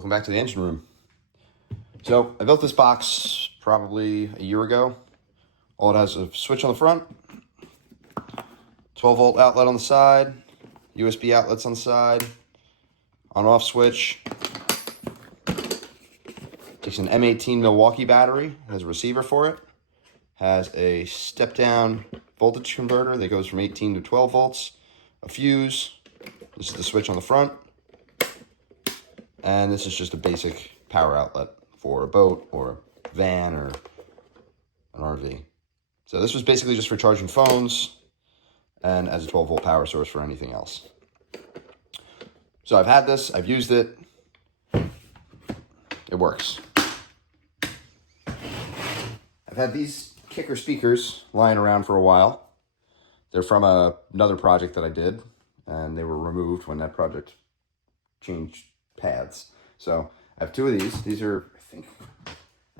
Welcome back to the engine room. So I built this box probably a year ago. All it has is a switch on the front, 12 volt outlet on the side, USB outlets on the side, on-off switch. Takes an M18 Milwaukee battery, has a receiver for it, has a step-down voltage converter that goes from 18 to 12 volts, a fuse. This is the switch on the front, and this is just a basic power outlet for a boat or a van or an RV. So this was basically just for charging phones and as a 12 volt power source for anything else. So I've had this, I've used it, it works. I've had these kicker speakers lying around for a while. They're from another project that I did, and they were removed when that project changed paths. So I have two of these. These are, I think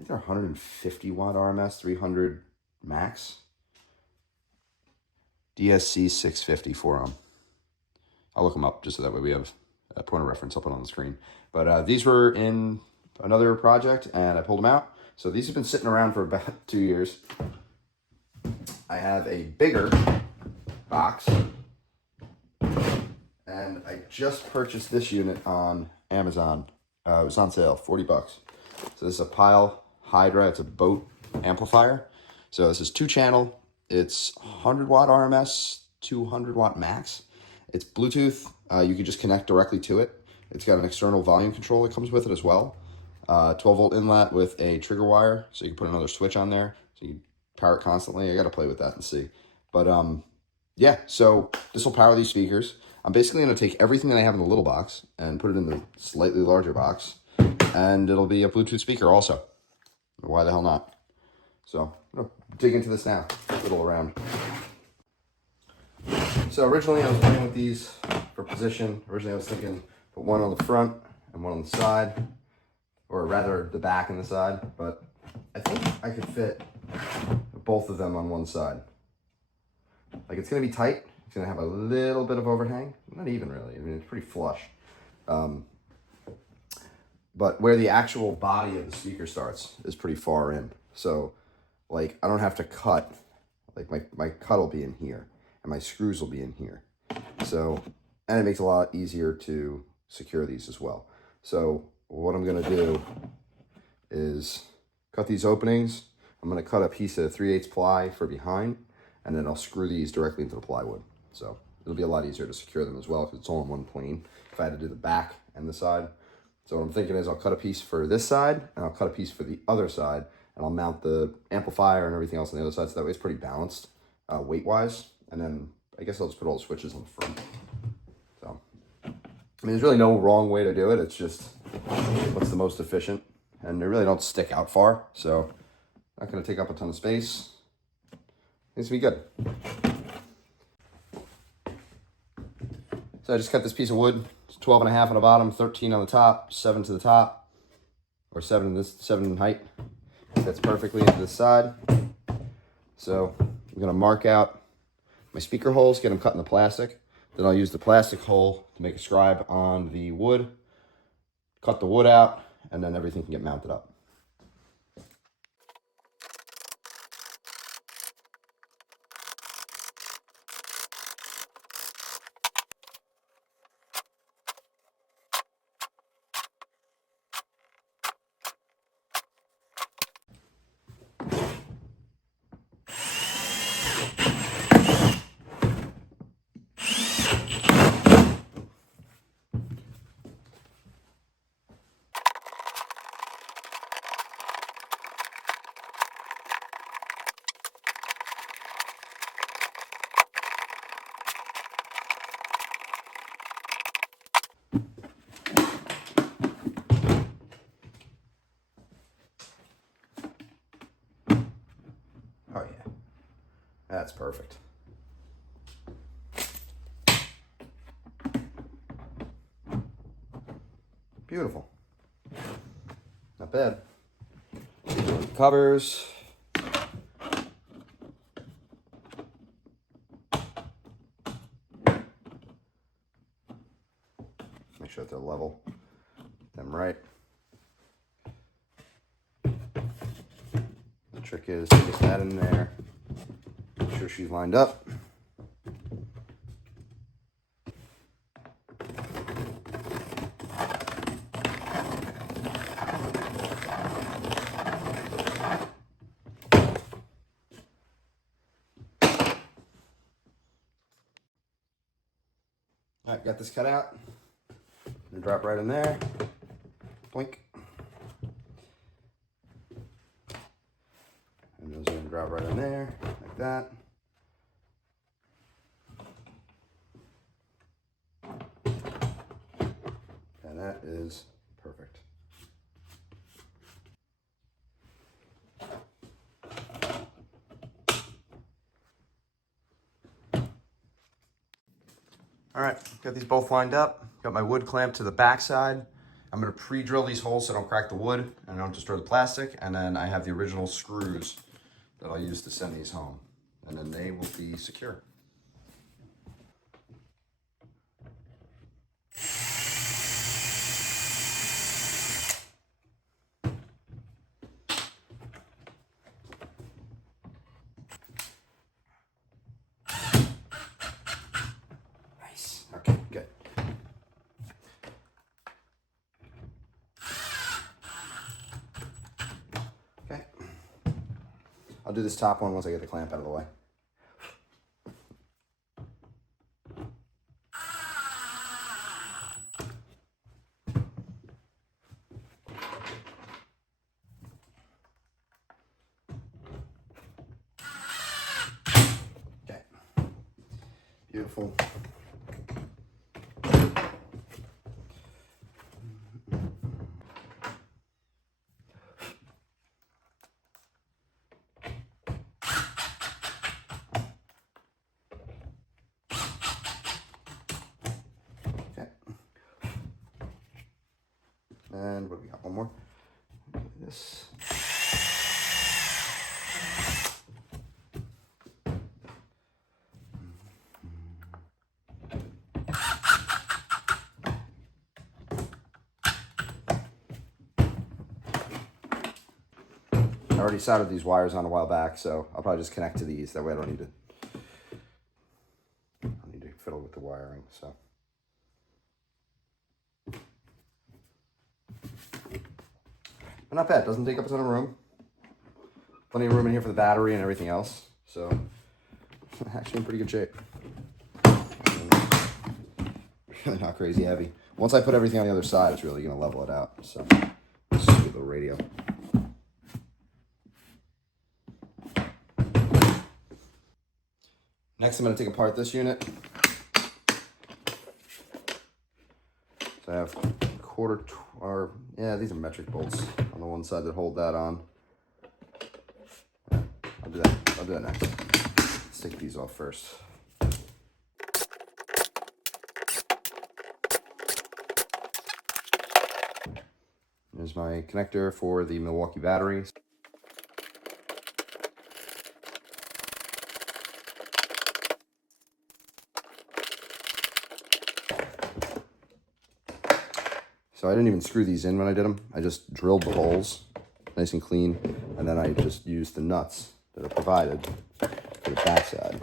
they're 150 watt RMS, 300 max. DSC 650 for them. I'll look them up just so that way we have a point of reference. I'll put on the screen. But these were in another project, and I pulled them out. So these have been sitting around for about 2 years. I have a bigger box, and I just purchased this unit on Amazon. It was on sale, 40 bucks. So this is a Pyle Hydra. It's a boat amplifier. So this is 2-channel. It's 100 watt RMS, 200 watt max. It's Bluetooth. You can just connect directly to it. It's got an external volume control that comes with it as well. 12 volt inlet with a trigger wire, so you can put another switch on there, so you can power it constantly. I got to play with that and see. But yeah, so this will power these speakers. I'm basically going to take everything that I have in the little box and put it in the slightly larger box, and it'll be a Bluetooth speaker also. Why the hell not? So I'm going to dig into this now, fiddle around. So originally I was playing with these for position. Originally I was thinking put one on the front and one on the side, or rather the back and the side, but I think I could fit both of them on one side. Like, it's gonna be tight, it's gonna have a little bit of overhang, not even really, I mean, it's pretty flush. But where the actual body of the speaker starts is pretty far in. So, like, I don't have to cut, like my cut will be in here, and my screws will be in here. So, and it makes it a lot easier to secure these as well. So, what I'm gonna do is cut these openings. I'm gonna cut a piece of 3/8 ply for behind, and then I'll screw these directly into the plywood. So it'll be a lot easier to secure them as well because it's all in one plane if I had to do the back and the side. So what I'm thinking is I'll cut a piece for this side, and I'll cut a piece for the other side, and I'll mount the amplifier and everything else on the other side, so that way it's pretty balanced weight-wise. And then I guess I'll just put all the switches on the front. So, I mean, there's really no wrong way to do it. It's just what's the most efficient, and they really don't stick out far, so not going to take up a ton of space. It's gonna be good. So I just cut this piece of wood. It's 12.5 on the bottom, 13 on the top, 7 to the top, or 7 in height. Fits perfectly into this side. So I'm gonna mark out my speaker holes, get them cut in the plastic. Then I'll use the plastic hole to make a scribe on the wood, cut the wood out, and then everything can get mounted up. Oh yeah, that's perfect. Beautiful. Not bad. Covers. Make sure that they're level. Then them right. The trick is to get that in there. Make sure she's lined up. All right, got this cut out. And drop right in there. Blink. And those are going to drop right in there, like that. And that is perfect. All right, got these both lined up. Got my wood clamped to the back side. I'm gonna pre-drill these holes so I don't crack the wood and I don't destroy the plastic. And then I have the original screws that I'll use to send these home. And then they will be secure. Nice, okay, good. Okay, I'll do this top one once I get the clamp out of the way. Okay, beautiful. And what do we got? One more. This. I already soldered these wires on a while back, so I'll probably just connect to these. That way I don't need to fiddle with the wiring. So. But not bad, doesn't take up a ton of room. Plenty of room in here for the battery and everything else. So, actually in pretty good shape. Really not crazy heavy. Once I put everything on the other side, it's really gonna level it out. So, let's just do the radio. Next, I'm gonna take apart this unit. So I have these are metric bolts on the one side that hold that on. I'll do that next. Let's take these off first. There's my connector for the Milwaukee batteries. So I didn't even screw these in when I did them. I just drilled the holes nice and clean, and then I just used the nuts that are provided for the backside.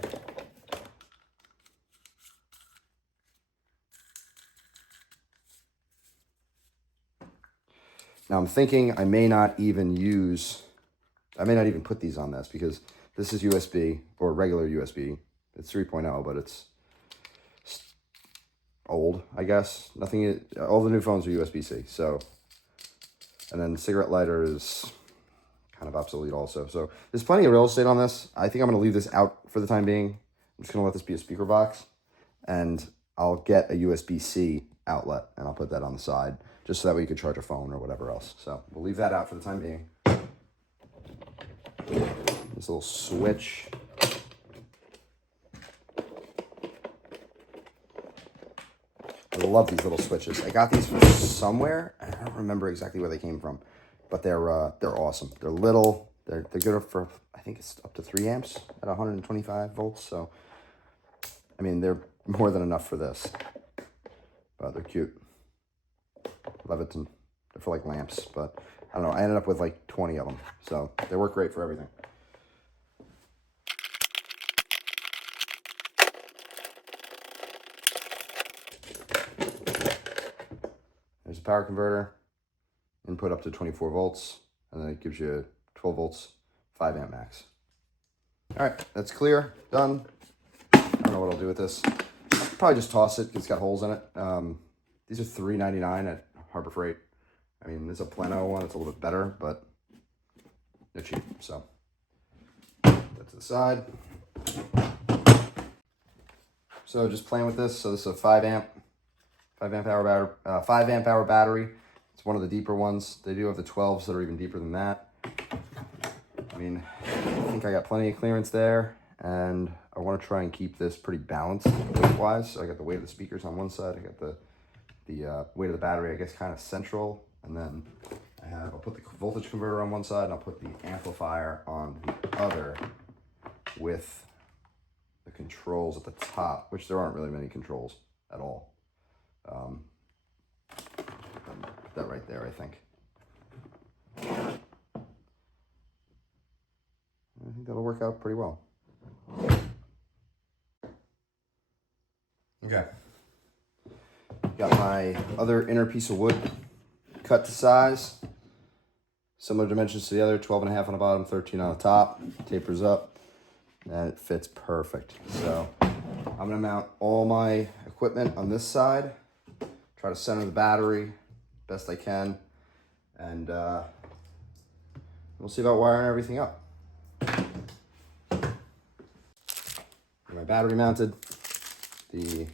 Now I'm thinking I may not even put these on this because this is USB or regular USB. It's 3.0, but it's old, I guess. All the new phones are USB-C. So, and then cigarette lighter is kind of obsolete also. So there's plenty of real estate on this. I think I'm going to leave this out for the time being. I'm just going to let this be a speaker box, and I'll get a USB-C outlet and I'll put that on the side just so that way you could charge a phone or whatever else. So we'll leave that out for the time being. This little switch. I love these little switches. I got these from somewhere. I don't remember exactly where they came from, but they're awesome. They're little. They're good for, I think it's up to 3 amps at 125 volts. So, I mean, they're more than enough for this. But they're cute. Leviton. for like lamps, but I don't know. I ended up with like 20 of them, so they work great for everything. There's a power converter, input up to 24 volts, and then it gives you 12 volts, 5 amp max. All right, that's clear, done. I don't know what I'll do with this. I'll probably just toss it. It's got holes in it. These are $3.99 at Harbor Freight. I mean, there's a Plano one. It's a little bit better, but they're cheap. So that's to the side. So just playing with this. So this is a 5 amp hour battery. It's one of the deeper ones. They do have the 12s that are even deeper than that. I mean, I think I got plenty of clearance there, and I want to try and keep this pretty balanced weight-wise. So I got the weight of the speakers on one side. I got the weight of the battery, I guess, kind of central, and then I'll put the voltage converter on one side, and I'll put the amplifier on the other with the controls at the top, which there aren't really many controls at all. Put that right there, I think. I think that'll work out pretty well. Okay. Got my other inner piece of wood cut to size. Similar dimensions to the other, 12.5 on the bottom, 13 on the top. Tapers up, and it fits perfect. So I'm gonna mount all my equipment on this side, try to center the battery best I can, and we'll see about wiring everything up. My battery mounted, the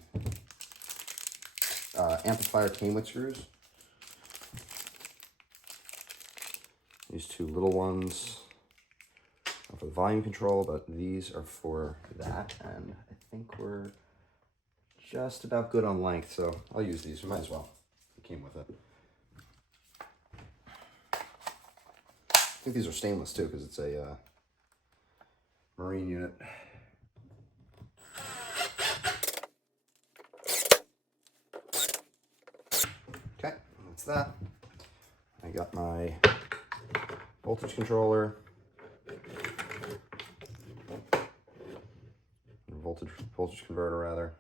amplifier came with screws. These two little ones are for the volume control, but these are for that, and I think we're just about good on length, so I'll use these. We might as well. It came with it. I think these are stainless too, because it's a marine unit. Okay, that's that. I got my voltage controller, voltage converter rather.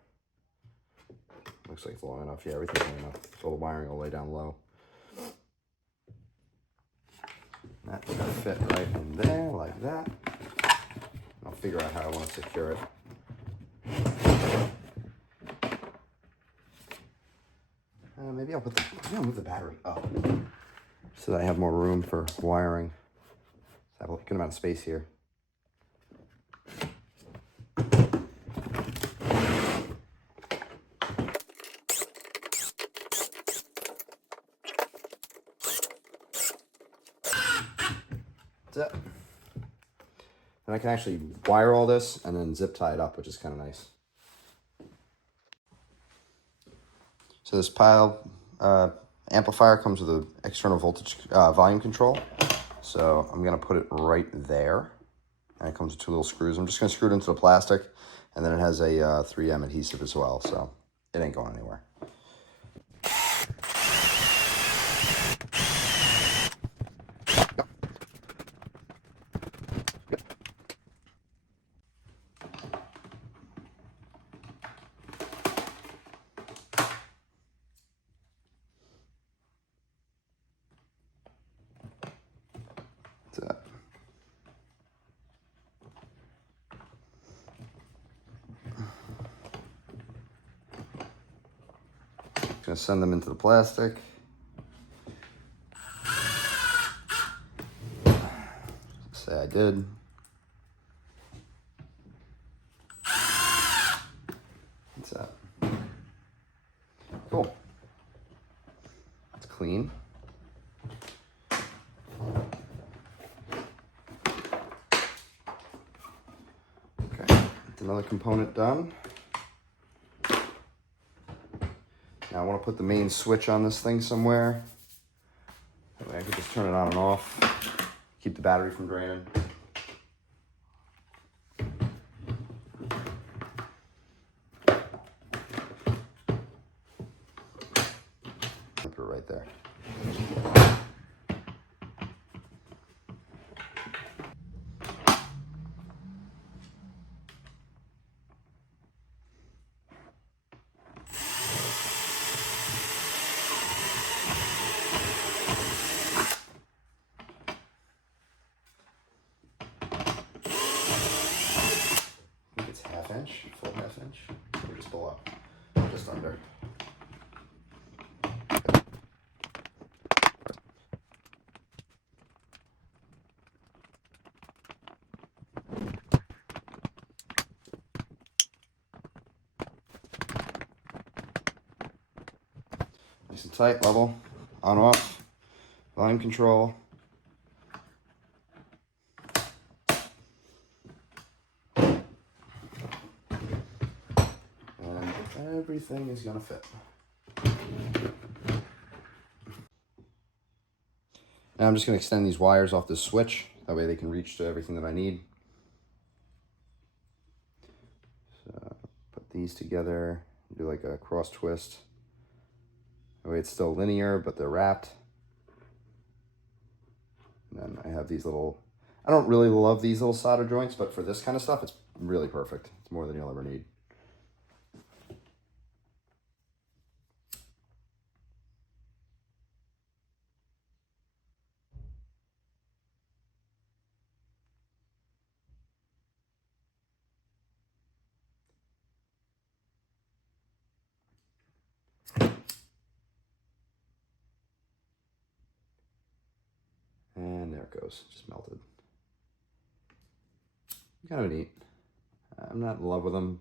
Looks like it's long enough. Yeah, everything's long enough. So the wiring will lay down low. That's gonna fit right in there like that. I'll figure out how I want to secure it. Maybe I'll move the battery up so that I have more room for wiring. I have a good amount of space here. That's it. And I can actually wire all this and then zip tie it up, which is kind of nice. So this Pyle amplifier comes with an external voltage volume control. So I'm gonna put it right there. And it comes with two little screws. I'm just gonna screw it into the plastic, and then it has a 3M adhesive as well, so it ain't going anywhere. Gonna send them into the plastic. Say I did. What's that? Cool. It's clean. Okay, that's another component done. Now I want to put the main switch on this thing somewhere. That way I can just turn it on and off. Keep the battery from draining. Put it right there. Nice and tight, level, on off, volume control. And everything is gonna fit. Now I'm just gonna extend these wires off this switch. That way they can reach to everything that I need. So put these together, do like a cross twist. That way it's still linear, but they're wrapped. And then I have these little, I don't really love these little solder joints, but for this kind of stuff, it's really perfect. It's more than you'll ever need. And there it goes, just melted. Kind of neat. I'm not in love with them.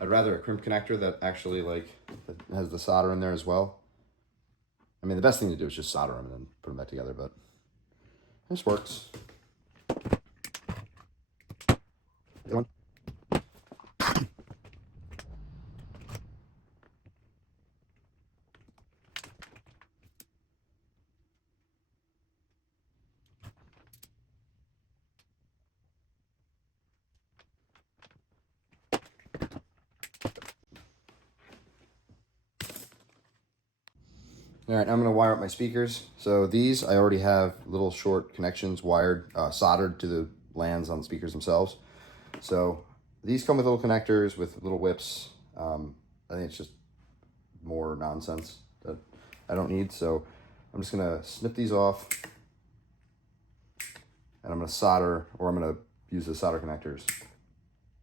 I'd rather a crimp connector that actually that has the solder in there as well. I mean, the best thing to do is just solder them and then put them back together, but this works. Good one. All right, I'm gonna wire up my speakers. So these, I already have little short connections wired, soldered to the lands on the speakers themselves. So these come with little connectors with little whips. I think it's just more nonsense that I don't need. So I'm just gonna snip these off and I'm gonna solder, or I'm gonna use the solder connectors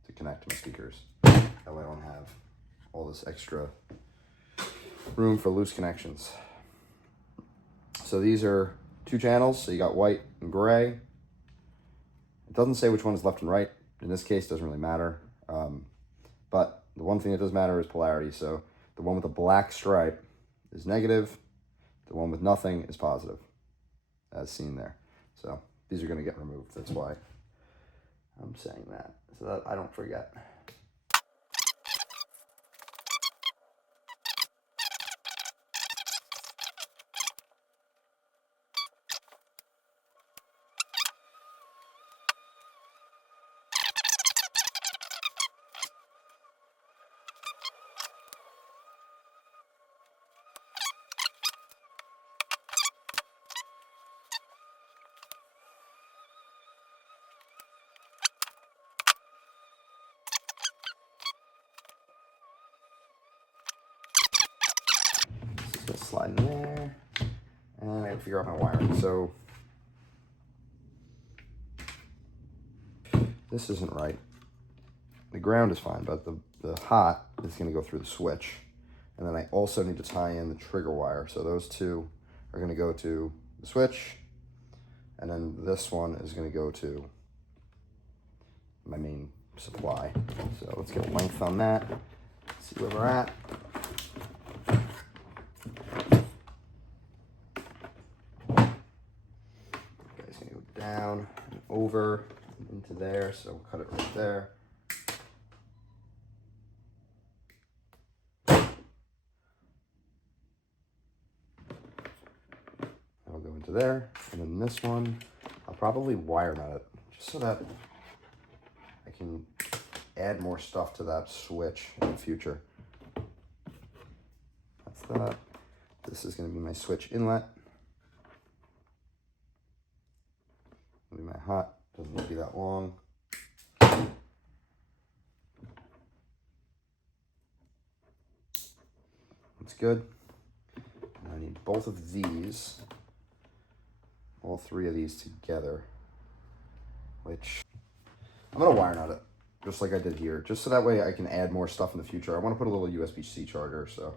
to connect to my speakers. That way I don't have all this extra room for loose connections. So these are 2 channels, so you got white and gray. It doesn't say which one is left and right. In this case, it doesn't really matter. But the one thing that does matter is polarity. So the one with the black stripe is negative. The one with nothing is positive, as seen there. So these are gonna get removed. That's why I'm saying that, so that I don't forget. Just slide in there, and I gotta figure out my wiring. So this isn't right. The ground is fine, but the hot is gonna go through the switch. And then I also need to tie in the trigger wire. So those 2 are gonna go to the switch, and then this one is gonna go to my main supply. So let's get a length on that, see where we're at. It's gonna go down and over into there, so we'll cut it right there. That'll go into there, and then this one, I'll probably wire nut it, just so that I can add more stuff to that switch in the future. That's that. This is gonna be my switch inlet. It'll be my hot, doesn't need to be that long. That's good. And I need both of these, all 3 of these together, which I'm gonna wire nut it, just like I did here, just so that way I can add more stuff in the future. I wanna put a little USB-C charger, so.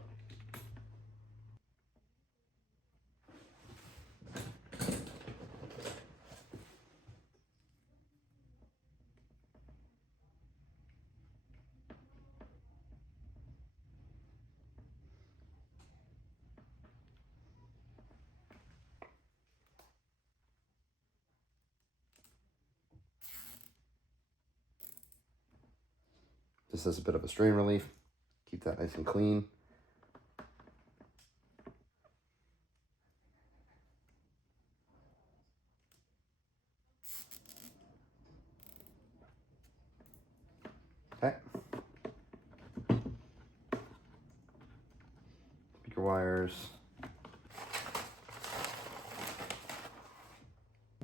just as a bit of a strain relief. Keep that nice and clean. Okay. Speaker wires.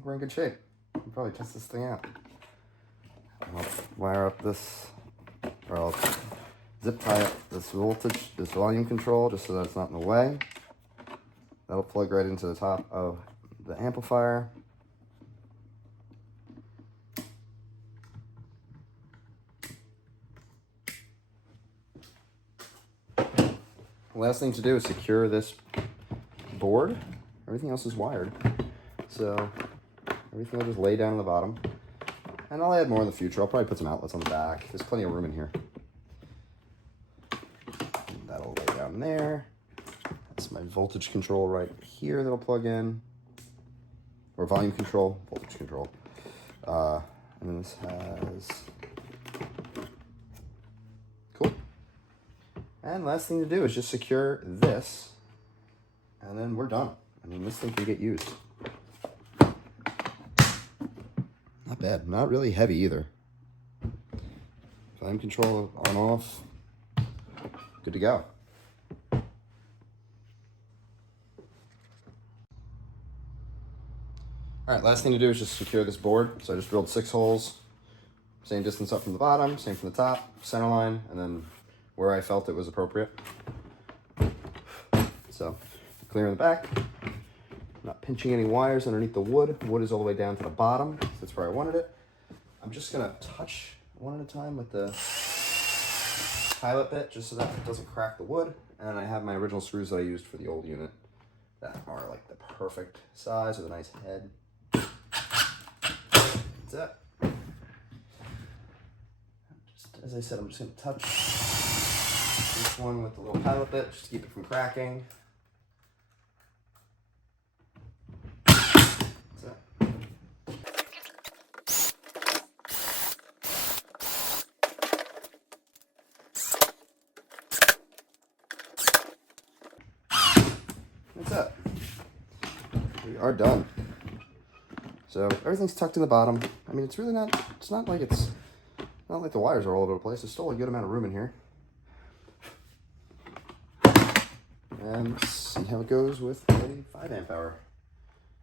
We're in good shape. We'll probably test this thing out. I'll wire up this, or I'll zip tie up this voltage, this volume control, just so that it's not in the way. That'll plug right into the top of the amplifier. The last thing to do is secure this board. Everything else is wired. So everything will just lay down on the bottom. And I'll add more in the future. I'll probably put some outlets on the back. There's plenty of room in here. And that'll lay down there. That's my voltage control right here that'll plug in. Or volume control, voltage control. And then this has... Cool. And last thing to do is just secure this. And then we're done. I mean, this thing can get used. Not bad. Not really heavy either. Volume control on off. Good to go. All right, last thing to do is just secure this board. So I just drilled 6 holes. Same distance up from the bottom, same from the top, center line, and then where I felt it was appropriate. So clear in the back. Not pinching any wires underneath the wood. The wood is all the way down to the bottom. So that's where I wanted it. I'm just gonna touch one at a time with the pilot bit, just so that it doesn't crack the wood. And I have my original screws that I used for the old unit that are like the perfect size with a nice head. That's it. Just, as I said, I'm just gonna touch this one with the little pilot bit, just to keep it from cracking. That's it. We are done. So everything's tucked in the bottom. I mean, it's really not, it's not like the wires are all over the place. There's still a good amount of room in here. And let's see how it goes with a 5 amp hour.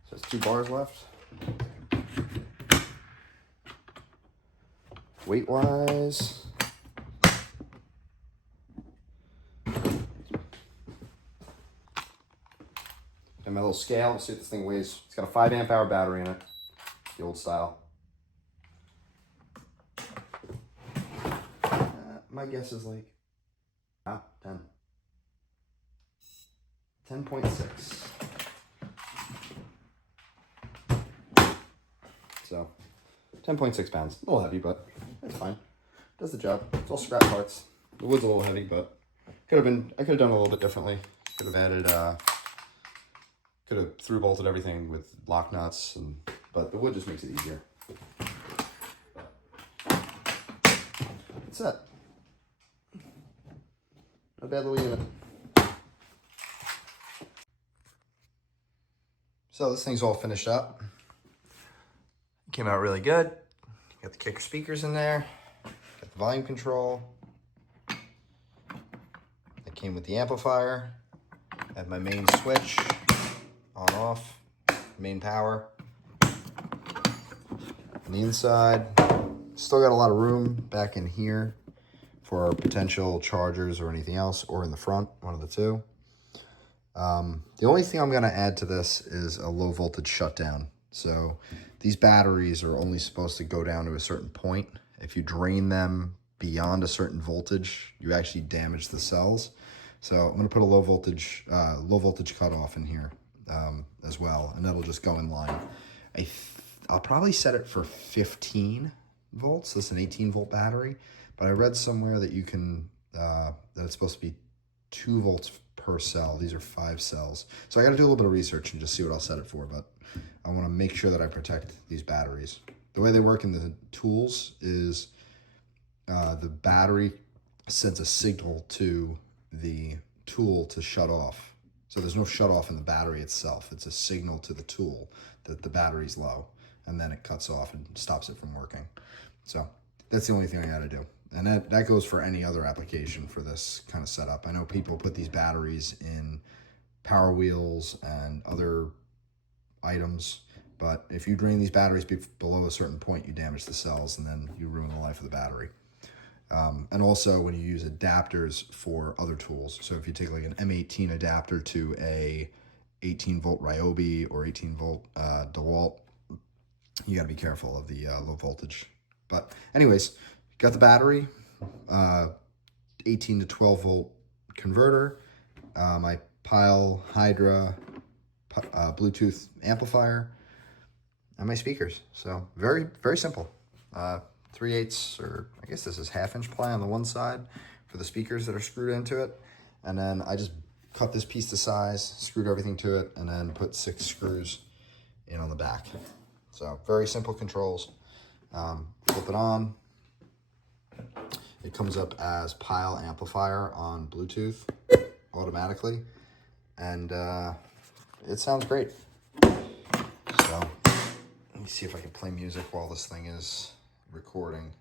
So it's 2 bars left. Weight wise, and my little scale, let's see what this thing weighs. It's got a 5 amp hour battery in it, the old style. My guess is like 10. 10.6. So 10.6 pounds. A little heavy, but it's fine. Does the job. It's all scrap parts. The wood's a little heavy, but I could have done a little bit differently. Could have added could have through bolted everything with lock nuts, but the wood just makes it easier. That's it. Not a bad little unit. So this thing's all finished up. Came out really good. Got the kicker speakers in there. Got the volume control. It came with the amplifier. I have my main switch on off, main power. On the inside, still got a lot of room back in here for potential chargers or anything else, or in the front, one of the two. The only thing I'm going to add to this is a low voltage shutdown. So these batteries are only supposed to go down to a certain point. If you drain them beyond a certain voltage, you actually damage the cells. So I'm going to put a low voltage cutoff in here as well, and that'll just go in line. I'll probably set it for 15 volts. This is an 18 volt battery, but I read somewhere that you can that it's supposed to be 2 volts per cell. These are 5 cells. So I got to do a little bit of research and just see what I'll set it for, but I want to make sure that I protect these batteries. The way they work in the tools is the battery sends a signal to the tool to shut off. So there's no shut off in the battery itself. It's a signal to the tool that the battery's low, and then it cuts off and stops it from working. So that's the only thing I got to do. And that goes for any other application for this kind of setup. I know people put these batteries in power wheels and other items, but if you drain these batteries below a certain point, you damage the cells and then you ruin the life of the battery. And also when you use adapters for other tools. So if you take like an M18 adapter to a 18 volt Ryobi or 18 volt DeWalt, you got to be careful of the low voltage. But anyways, got the battery, 18 to 12 volt converter, my Pyle Hydra Bluetooth amplifier, and my speakers. So very, very simple. 3/8, or I guess this is 1/2 inch ply on the one side for the speakers that are screwed into it. And then I just cut this piece to size, screwed everything to it, and then put 6 screws in on the back. So very simple controls. Flip it on. It comes up as Pyle Amplifier on Bluetooth automatically. And it sounds great. So let me see if I can play music while this thing is recording.